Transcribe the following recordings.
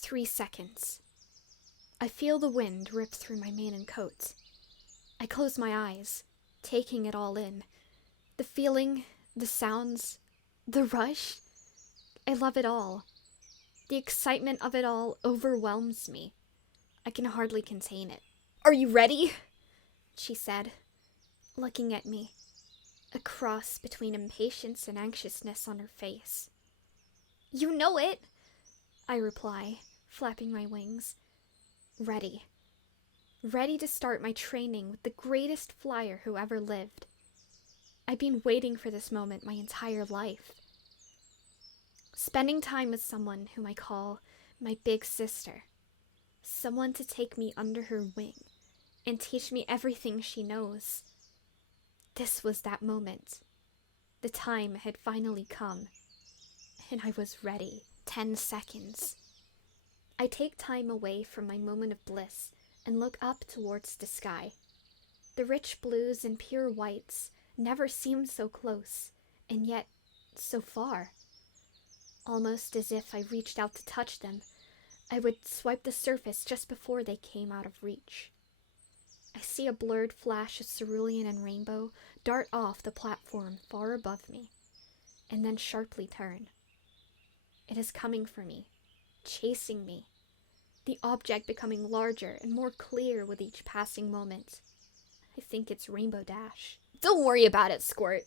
3 seconds. I feel the wind rip through my mane and coat. I close my eyes, taking it all in. The feeling, the sounds, the rush. I love it all. The excitement of it all overwhelms me. I can hardly contain it. "Are you ready?" she said, looking at me, a cross between impatience and anxiousness on her face. "You know it," I reply, flapping my wings. Ready. Ready to start my training with the greatest flyer who ever lived. I've been waiting for this moment my entire life. Spending time with someone whom I call my big sister. Someone to take me under her wing and teach me everything she knows. This was that moment. The time had finally come, and I was ready. 10 seconds. I take time away from my moment of bliss and look up towards the sky. The rich blues and pure whites never seemed so close, and yet so far. Almost as if I reached out to touch them, I would swipe the surface just before they came out of reach. I see a blurred flash of cerulean and rainbow dart off the platform far above me, and then sharply turn. It is coming for me, chasing me, the object becoming larger and more clear with each passing moment. I think it's Rainbow Dash. "Don't worry about it, Squirt,"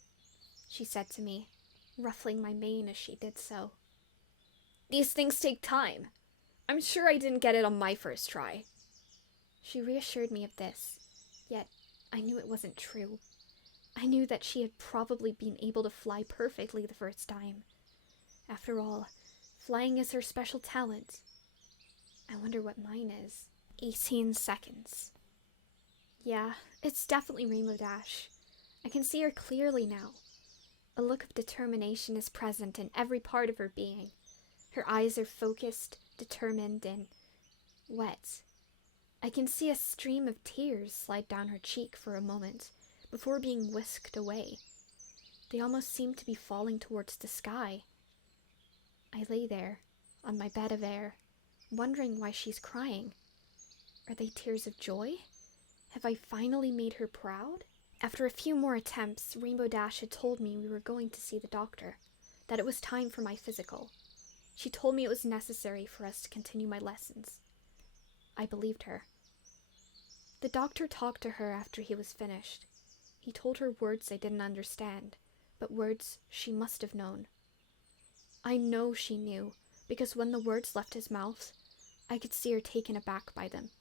she said to me, ruffling my mane as she did so. "These things take time. I'm sure I didn't get it on my first try." She reassured me of this, yet I knew it wasn't true. I knew that she had probably been able to fly perfectly the first time. After all, flying is her special talent. I wonder what mine is. 18 seconds. Yeah, it's definitely Rainbow Dash. I can see her clearly now. A look of determination is present in every part of her being. Her eyes are focused, determined, and wet. I can see a stream of tears slide down her cheek for a moment, before being whisked away. They almost seem to be falling towards the sky. I lay there, on my bed of air, wondering why she's crying. Are they tears of joy? Have I finally made her proud? After a few more attempts, Rainbow Dash had told me we were going to see the doctor, that it was time for my physical. She told me it was necessary for us to continue my lessons. I believed her. The doctor talked to her after he was finished. He told her words I didn't understand, but words she must have known. I know she knew, because when the words left his mouth, I could see her taken aback by them.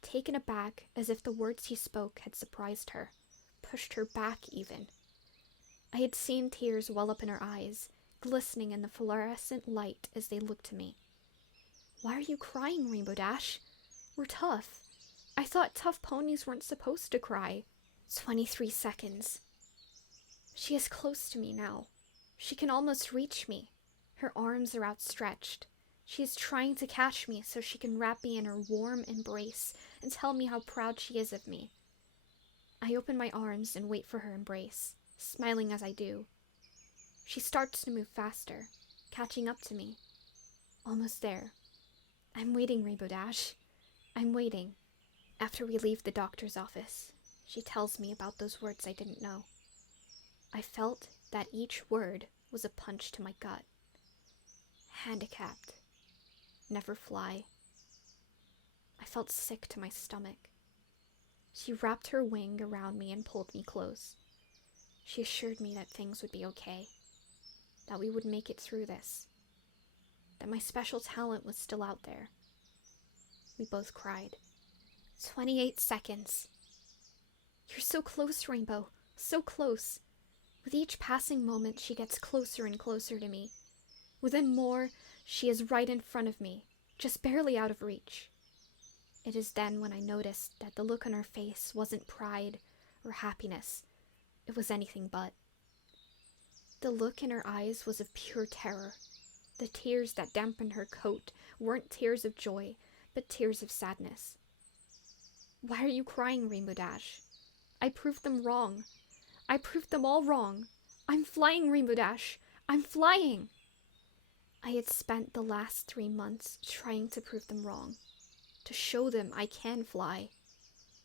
Taken aback as if the words he spoke had surprised her, pushed her back even. I had seen tears well up in her eyes, glistening in the fluorescent light as they looked to me. "Why are you crying, Rainbow Dash? We're tough. I thought tough ponies weren't supposed to cry." 23 seconds. She is close to me now. She can almost reach me. Her arms are outstretched. She is trying to catch me so she can wrap me in her warm embrace and tell me how proud she is of me. I open my arms and wait for her embrace, smiling as I do. She starts to move faster, catching up to me. Almost there. I'm waiting, Rainbow Dash. I'm waiting. After we leave the doctor's office, she tells me about those words I didn't know. I felt that each word was a punch to my gut. Handicapped. Never fly. I felt sick to my stomach. She wrapped her wing around me and pulled me close. She assured me that things would be okay, that we would make it through this, that my special talent was still out there. We both cried. 28 seconds. You're so close, Rainbow, so close. With each passing moment, she gets closer and closer to me. Within more, she is right in front of me, just barely out of reach. It is then when I noticed that the look on her face wasn't pride or happiness. It was anything but. The look in her eyes was of pure terror. The tears that dampened her coat weren't tears of joy, but tears of sadness. Why are you crying, Rainbow Dash? I proved them wrong. I proved them all wrong. I'm flying, Rainbow Dash. I'm flying. I had spent the last 3 months trying to prove them wrong, to show them I can fly.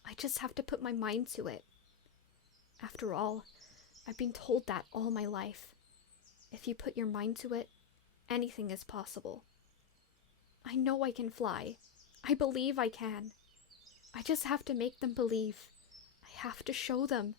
I just have to put my mind to it. After all, I've been told that all my life. If you put your mind to it, anything is possible. I know I can fly. I believe I can. I just have to make them believe. I have to show them.